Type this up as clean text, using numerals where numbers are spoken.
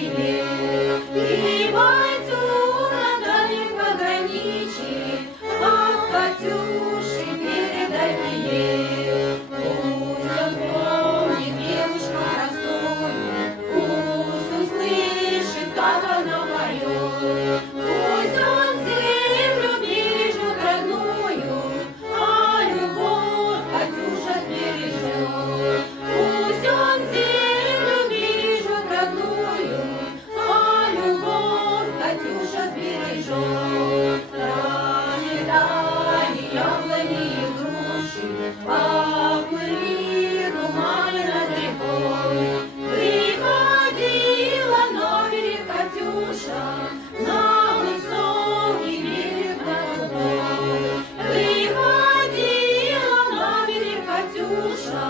войне. И бойцу на дальнем пограничье от Катюши передай привет. Пусть он вспомнит девушку простую, пусть услышит, как она поет. Пусть он землю бережет родную, а любовь Катюша сбережет. Пусть он землю бережет родную, а любовь Катюша сбережет. Расцветали яблони и груши, поплыли туманы над рекой. Приходила на берег Катюша, на высокий берег голубой. Приходила на берег Катюша,